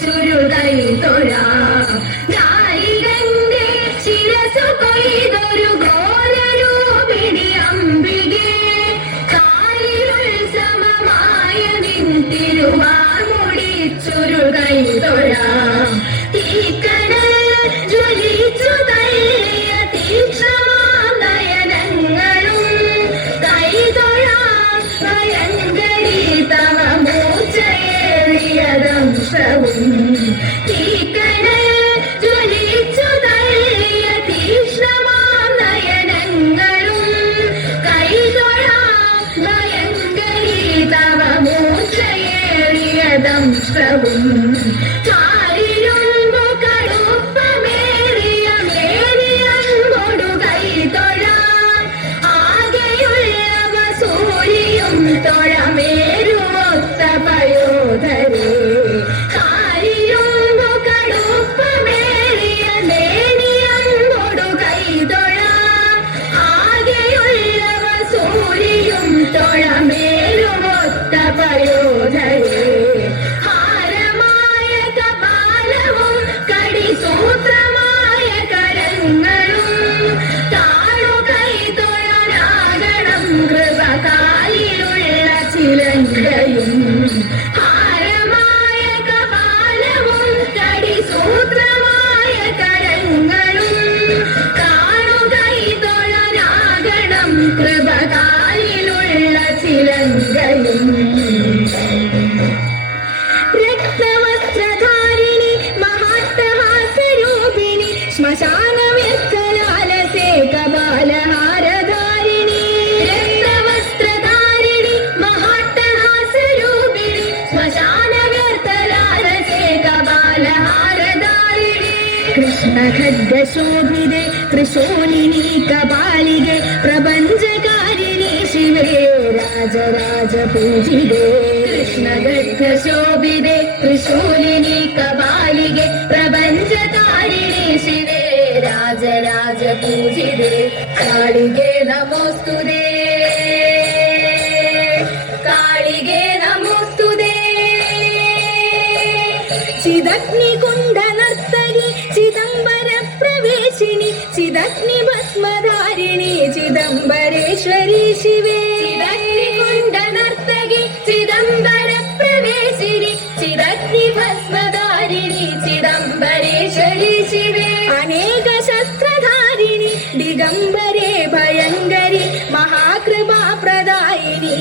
ചുരുകൈ തൊഴാം. നായികന്റെ ശിരസു കൊയ്തൊരു ഘോരരൂപിണി അംബികേ, കാലിലുത്സവമായ നിൻ തിരുവാർമുടി ചുരുകൈ തൊഴാം. തീക്കടൽ ജ്വലിച്ചു തള്ളിയ തീക്ഷണനയനങ്ങളും കൈതൊഴാം. ഭയങ്കരി തവ മൂർച്ചയേറിയ ദംശവും. തീക്കടൽ ജ്വലിച്ചു തള്ളിയ തീക്ഷ്ണനയനങ്ങളും കൈതൊഴാം. ഭയങ്കരി തവ മൂർച്ചയേറിയ ദംശവും. തൊഴമേരുമൊത്ത പയോധരേ, കാരിയുമ്പു കടുപ്പമേറിയ നേരിയമ്പൊടു കൈതൊഴാം. ആകെയുള്ളവ സൂര്യയും തൊഴമേരുമൊത്ത പയോധരേ. ഹാരമായ കപാലവും കടിസൂത്രമായ കരങ്ങളും താഴു കൈതൊഴനാകണം കൃപകാലിലുള്ള ചിലങ്കയും. ഹാരമായ കപാലവും കടിസൂത്രമായ കരങ്ങളും താഴു കൈതൊഴനാകണം കൃപകാലിലുള്ള ചിലങ്കയും. രക്തവസ്ത്രധാരിണി മഹാട്ടഹാസരൂപിണി ശ്മശാനവ്യക്തലാലസേ കപാലഹാരധാരിണി. രക്തവസ്ത്രധാരിണി മഹാട്ടഹാസരൂപിണി ശ്മശാനവ്യക്തലാലസേ കപാലഹാരധാരിണി. കൃഷ്ണഖഡ്ഗശോഭിതേ ത്രിശൂലിനി കപാലികേ പ്രപഞ്ചകാരിണി ശിവേ രാജരാജപൂജിതേ. കൃഷ്ണഖഡ്ഗശോഭിതേ ത്രിശൂലിനി കപാലികേ പ്രപഞ്ചകാരിണി ശിവേ രാജരാജപൂജിതേ. കാളികേ നമോസ്തുതേ, കാളികേ നമോസ്തുതേ. ചിദഗ്നികുണ്ഡ നർത്തകി ചിദംബര പ്രവേശിനി ചിദഗ്നി ഭസ്മധാരിണി ചിദംബരേശ്വരി ശിവേ. ചിദഗ്നികുണ്ഡ നർത്തകി ചിദംബര പ്രവേശിനി ചിദഗ്നി ഭസ്മധാരിണി ചിദംബരേശ്വരി ശിവേ. അനേക ശസ്ത്രധാരിണി ദിഗംബരേ ഭയങ്കരി മഹാകൃപാപ്രദായിനി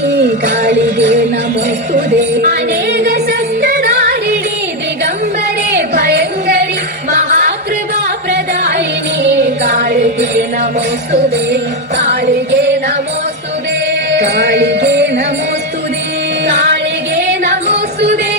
കാളികേ നമോസ്തുതേ. അനേക ശസ്ത്രധാരിണി ദിഗംബരേ ഭയങ്കരി മഹാകൃപാപ്രദായിനി കാളികേ നമോസ്തുതേ. കാളികേ നമോസ്തുതേ, കാളികേ നമോസ്തുതേ, കാളികേ നമോസ്തുതേ.